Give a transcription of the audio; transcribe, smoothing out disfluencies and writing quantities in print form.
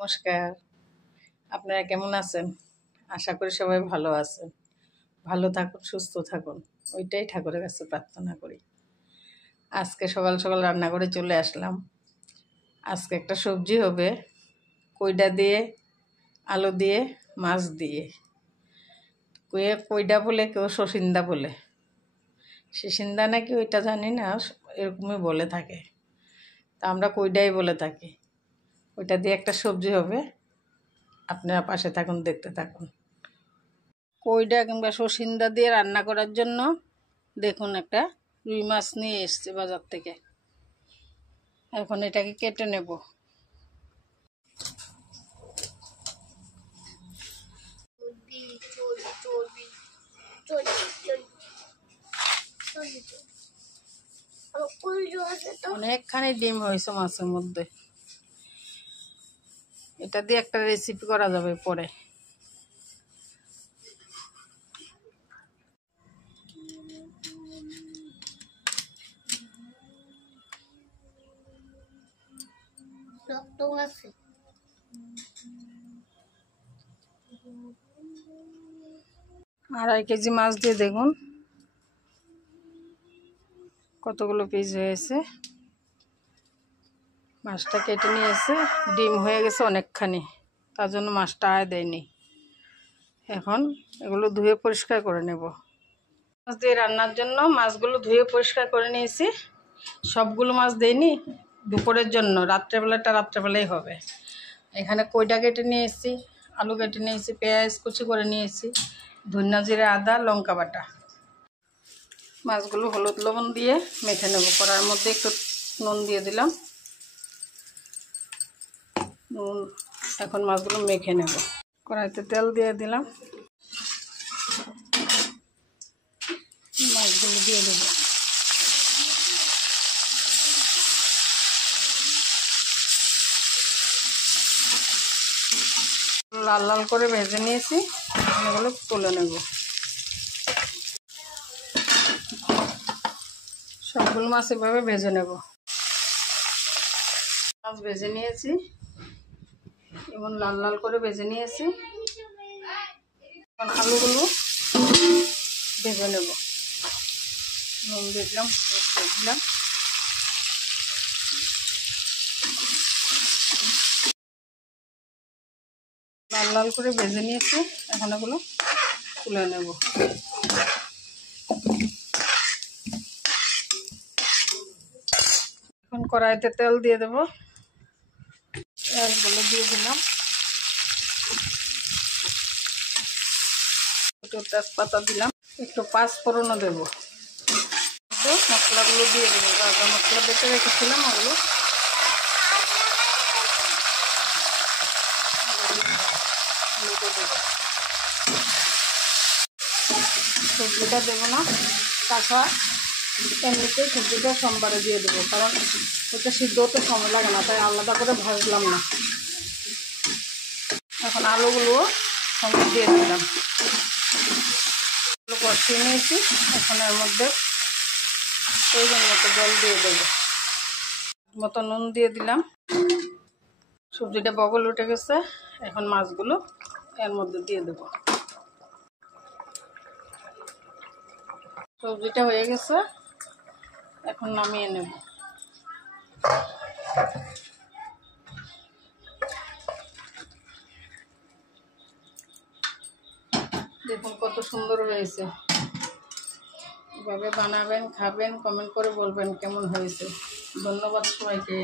নমস্কার, আপনারা কেমন আছেন? আশা করি সবাই ভালো আছেন। ভালো থাকুন, সুস্থ থাকুন, ওইটাই ঠাকুরের কাছে প্রার্থনা করি। আজকে সকাল সকাল রান্না করে চলে আসলাম। আজকে একটা সবজি হবে কইডা দিয়ে, আলু দিয়ে, মাছ দিয়ে। কইডা বলে, কেউ শশিন্দা বলে, শিশিন্দা নাকি ওইটা জানি না, এরকমই বলে থাকে। তা আমরা কইডাই বলে থাকি। ওইটা দিয়ে একটা সবজি হবে, আপনারা পাশে থাকুন, দেখতে থাকুন। কইডা কিংবা শশিন্দা দিয়ে রান্না করার জন্য দেখুন একটা রুই মাছ নিয়ে এসছে বাজার থেকে। এখন এটাকে কেটে নেব। অনেকখানি ডিম হয়েছে মাছের মধ্যে। এটা দিয়ে একটা রেসিপি করা যাবে পরে। আড়াই কেজি মাছ দিয়ে দেখুন কতগুলো পিস হয়েছে। মাছটা কেটে নিয়েছে, ডিম হয়ে গেছে অনেকখানি, তার জন্য মাছটা আয় দেয়নি। এখন এগুলো ধুয়ে পরিষ্কার করে নেব। মাছ দিয়ে রান্নার জন্য মাছগুলো ধুয়ে পরিষ্কার করে নিয়েছি। সবগুলো মাছ দেয়নি, দুপুরের জন্য, রাত্রেবেলাটা রাত্রেবেলাই হবে। এখানে কইডা কেটে নিয়েছি, আলু কেটে নিয়েছি, পেঁয়াজ কুচি করে নিয়েছি, ধনিয়া জিরা আদা লঙ্কা বাটা। মাছগুলো হলুদ লবণ দিয়ে মেখে নেব। কড়ার মধ্যে একটু নুন দিয়ে দিলাম। নুন, এখন মাছগুলো মেখে নেব। কড়াইতে তেল দিয়ে দিলাম, মাছগুলো দিয়ে দেব। লাল লাল করে ভেজে নিয়েছি, এগুলো তুলে নেব। সবগুলো মাছ এভাবে ভেজে নেব। মাছ ভেজে নিয়েছি, এবং লাল লাল করে ভেজে নিয়েছি। এখন আলুগুলো ভেজে নেব। নুন দিলাম, হলুদ দিলাম, লাল লাল করে ভেজে নিয়েছি। এখন এগুলো তুলে নেব। এখন কড়াইতে তেল দিয়ে দেব। পেঁয়াজগুলো দিয়ে দিলাম, একটু তেজপাতা দিলাম, একটু পাঁচফোড়নও দেব। মশলাগুলো দিয়ে দেবো। গাজা মশলা বেটে রেখেছিলাম, ওগুলো সবজিটা দেবো না, কাঁচা এমনিতেই সবজিটা সোমবারে দিয়ে দেবো, কারণ ওটা সিদ্ধ হতে সময় লাগে না, তাই আলাদা করে ভাজলাম না। এখন আলুগুলো সঙ্গে দিয়ে দিলাম, কষিয়ে নিয়েছি। এখন এর মধ্যে প্রয়োজন মতো জল দিয়ে দেবো, মতো নুন দিয়ে দিলাম। সবজিটা বগল উঠে গেছে, এখন মাছগুলো এর মধ্যে দিয়ে দেবো। সবজিটা হয়ে গেছে, এখন নামিয়ে নেব। দেখুন কত সুন্দর হয়েছে। এভাবে বানাবেন, খাবেন, কমেন্ট করে বলবেন কেমন হয়েছে। ধন্যবাদ সবাইকে।